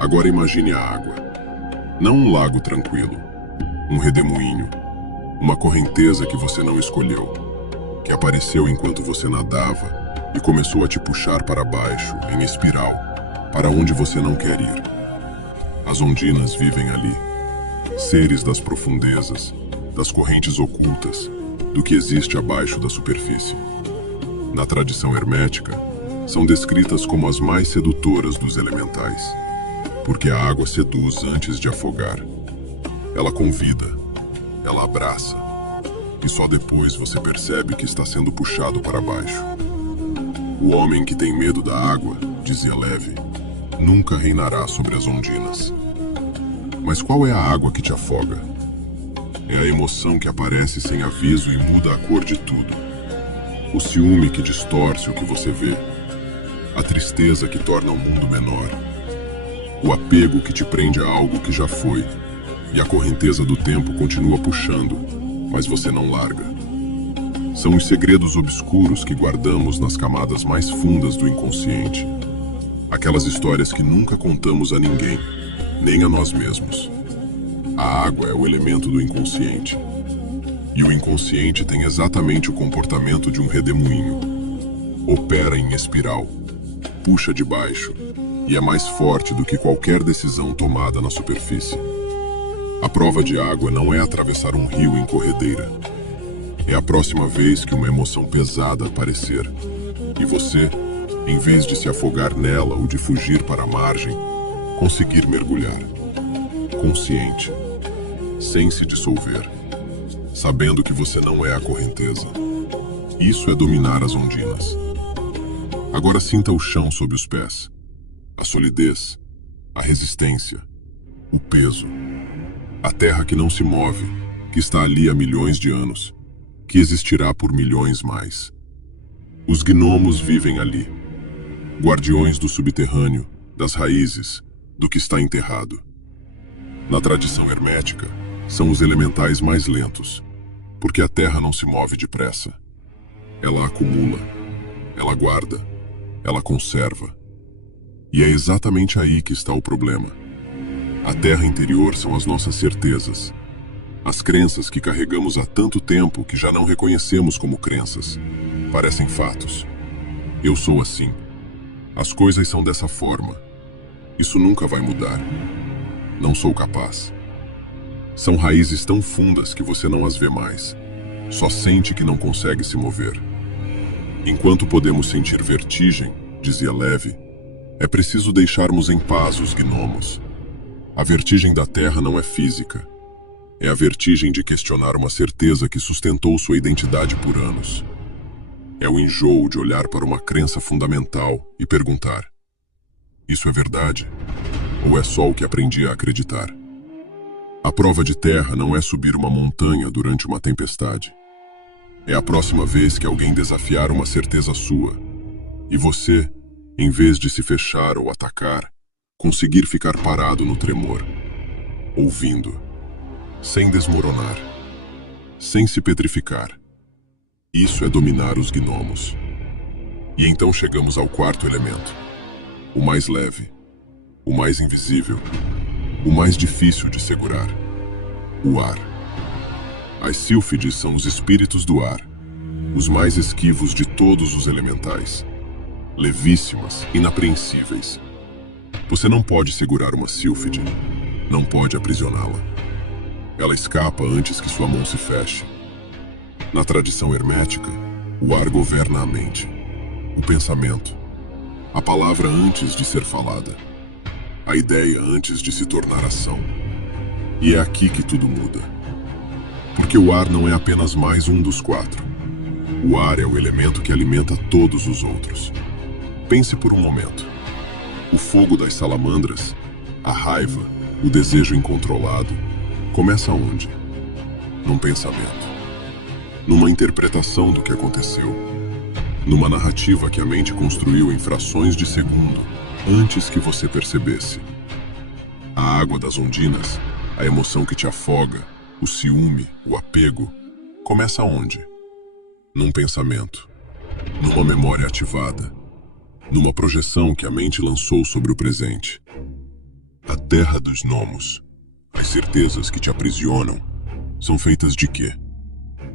Agora imagine a água. Não um lago tranquilo, um redemoinho, uma correnteza que você não escolheu, que apareceu enquanto você nadava e começou a te puxar para baixo, em espiral, para onde você não quer ir. As ondinas vivem ali, seres das profundezas, das correntes ocultas, do que existe abaixo da superfície. Na tradição hermética, são descritas como as mais sedutoras dos elementais, porque a água seduz antes de afogar. Ela convida, ela abraça, e só depois você percebe que está sendo puxado para baixo. O homem que tem medo da água, dizia Levi, nunca reinará sobre as ondinas. Mas qual é a água que te afoga? É a emoção que aparece sem aviso e muda a cor de tudo. O ciúme que distorce o que você vê. A tristeza que torna o mundo menor. O apego que te prende a algo que já foi. E a correnteza do tempo continua puxando, mas você não larga. São os segredos obscuros que guardamos nas camadas mais fundas do inconsciente. Aquelas histórias que nunca contamos a ninguém, nem a nós mesmos. A água é o elemento do inconsciente. E o inconsciente tem exatamente o comportamento de um redemoinho. Opera em espiral, puxa de baixo, e é mais forte do que qualquer decisão tomada na superfície. A prova de água não é atravessar um rio em corredeira. É a próxima vez que uma emoção pesada aparecer, e você, em vez de se afogar nela ou de fugir para a margem, conseguir mergulhar. Consciente, sem se dissolver, sabendo que você não é a correnteza. Isso é dominar as ondinas. Agora sinta o chão sob os pés, a solidez, a resistência, o peso, a terra que não se move, que está ali há milhões de anos, que existirá por milhões mais. Os gnomos vivem ali, guardiões do subterrâneo, das raízes, do que está enterrado. Na tradição hermética, são os elementais mais lentos, porque a terra não se move depressa. Ela acumula, ela guarda, ela conserva. E é exatamente aí que está o problema. A terra interior são as nossas certezas, as crenças que carregamos há tanto tempo que já não reconhecemos como crenças. Parecem fatos. Eu sou assim. As coisas são dessa forma. Isso nunca vai mudar. Não sou capaz. São raízes tão fundas que você não as vê mais. Só sente que não consegue se mover. Enquanto podemos sentir vertigem, dizia Levi, é preciso deixarmos em paz os gnomos. A vertigem da terra não é física. É a vertigem de questionar uma certeza que sustentou sua identidade por anos. É o enjoo de olhar para uma crença fundamental e perguntar: isso é verdade? Ou é só o que aprendi a acreditar? A prova de terra não é subir uma montanha durante uma tempestade. É a próxima vez que alguém desafiar uma certeza sua. E você, em vez de se fechar ou atacar, conseguir ficar parado no tremor, ouvindo, sem desmoronar, sem se petrificar. Isso é dominar os gnomos. E então chegamos ao quarto elemento, o mais leve, o mais invisível, o mais difícil de segurar, o ar. As sílfides são os espíritos do ar, os mais esquivos de todos os elementais, levíssimas, inapreensíveis. Você não pode segurar uma sílfide, não pode aprisioná-la. Ela escapa antes que sua mão se feche. Na tradição hermética, o ar governa a mente, o pensamento, a palavra antes de ser falada, a ideia antes de se tornar ação. E é aqui que tudo muda. Porque o ar não é apenas mais um dos quatro. O ar é o elemento que alimenta todos os outros. Pense por um momento. O fogo das salamandras, a raiva, o desejo incontrolado, começa onde? Num pensamento. Numa interpretação do que aconteceu. Numa narrativa que a mente construiu em frações de segundo, antes que você percebesse. A água das ondinas, a emoção que te afoga, o ciúme, o apego, começa onde? Num pensamento, numa memória ativada, numa projeção que a mente lançou sobre o presente. A terra dos gnomos, as certezas que te aprisionam, são feitas de quê?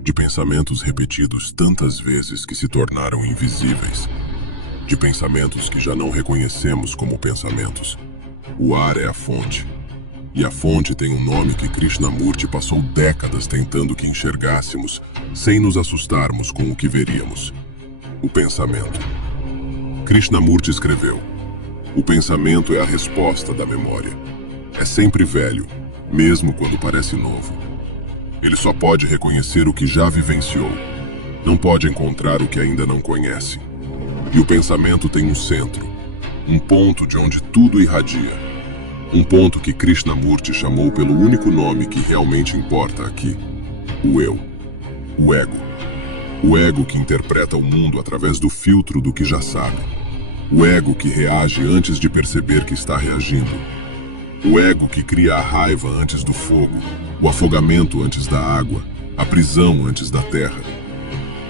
De pensamentos repetidos tantas vezes que se tornaram invisíveis. De pensamentos que já não reconhecemos como pensamentos. O ar é a fonte. E a fonte tem um nome que Krishnamurti passou décadas tentando que enxergássemos, sem nos assustarmos com o que veríamos. O pensamento. Krishnamurti escreveu: o pensamento é a resposta da memória. É sempre velho, mesmo quando parece novo. Ele só pode reconhecer o que já vivenciou. Não pode encontrar o que ainda não conhece. E o pensamento tem um centro, um ponto de onde tudo irradia. Um ponto que Krishnamurti chamou pelo único nome que realmente importa aqui: o eu, o ego. O ego que interpreta o mundo através do filtro do que já sabe. O ego que reage antes de perceber que está reagindo. O ego que cria a raiva antes do fogo, o afogamento antes da água, a prisão antes da terra.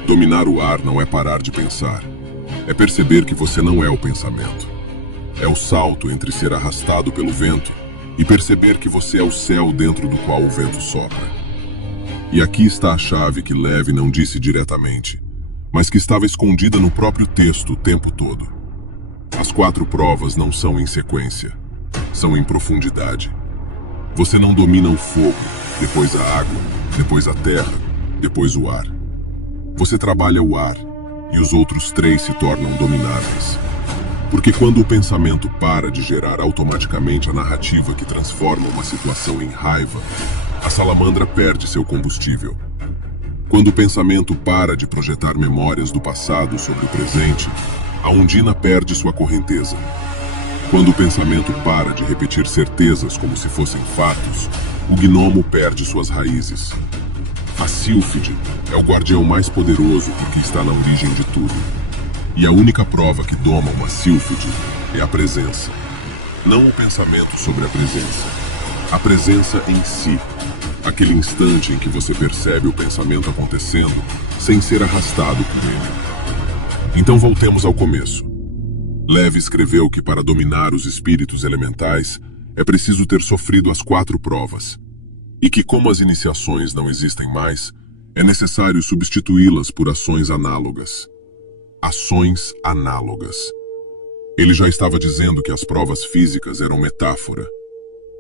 Dominar o ar não é parar de pensar. É perceber que você não é o pensamento. É o salto entre ser arrastado pelo vento e perceber que você é o céu dentro do qual o vento sopra. E aqui está a chave que Levi não disse diretamente, mas que estava escondida no próprio texto o tempo todo. As 4 provas não são em sequência, são em profundidade. Você não domina o fogo, depois a água, depois a terra, depois o ar. Você trabalha o ar, e os outros 3 se tornam domináveis. Porque quando o pensamento para de gerar automaticamente a narrativa que transforma uma situação em raiva, a salamandra perde seu combustível. Quando o pensamento para de projetar memórias do passado sobre o presente, a ondina perde sua correnteza. Quando o pensamento para de repetir certezas como se fossem fatos, o gnomo perde suas raízes. A sílfide é o guardião mais poderoso porque está na origem de tudo. E a única prova que doma uma sílfide é a presença. Não o pensamento sobre a presença. A presença em si. Aquele instante em que você percebe o pensamento acontecendo sem ser arrastado por ele. Então voltemos ao começo. Levi escreveu que para dominar os espíritos elementais é preciso ter sofrido as 4 provas. E que como as iniciações não existem mais, é necessário substituí-las por ações análogas. Ações análogas. Ele já estava dizendo que as provas físicas eram metáfora,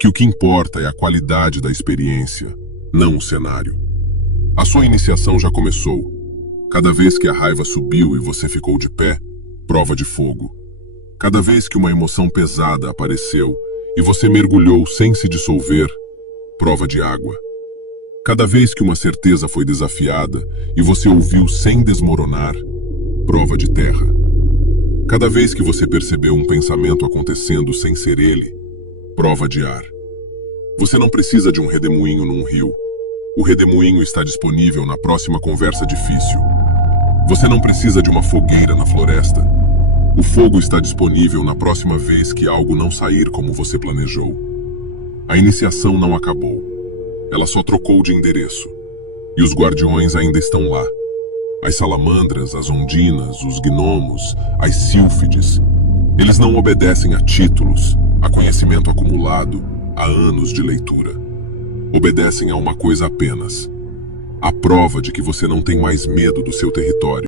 que o que importa é a qualidade da experiência, não o cenário. A sua iniciação já começou. Cada vez que a raiva subiu e você ficou de pé, prova de fogo. Cada vez que uma emoção pesada apareceu e você mergulhou sem se dissolver, prova de água. Cada vez que uma certeza foi desafiada e você ouviu sem desmoronar, prova de terra. Cada vez que você percebeu um pensamento acontecendo sem ser ele, prova de ar. Você não precisa de um redemoinho num rio. O redemoinho está disponível na próxima conversa difícil. Você não precisa de uma fogueira na floresta. O fogo está disponível na próxima vez que algo não sair como você planejou. A iniciação não acabou. Ela só trocou de endereço. E os guardiões ainda estão lá. As salamandras, as ondinas, os gnomos, as sílfides. Eles não obedecem a títulos, a conhecimento acumulado, a anos de leitura. Obedecem a uma coisa apenas: a prova de que você não tem mais medo do seu território.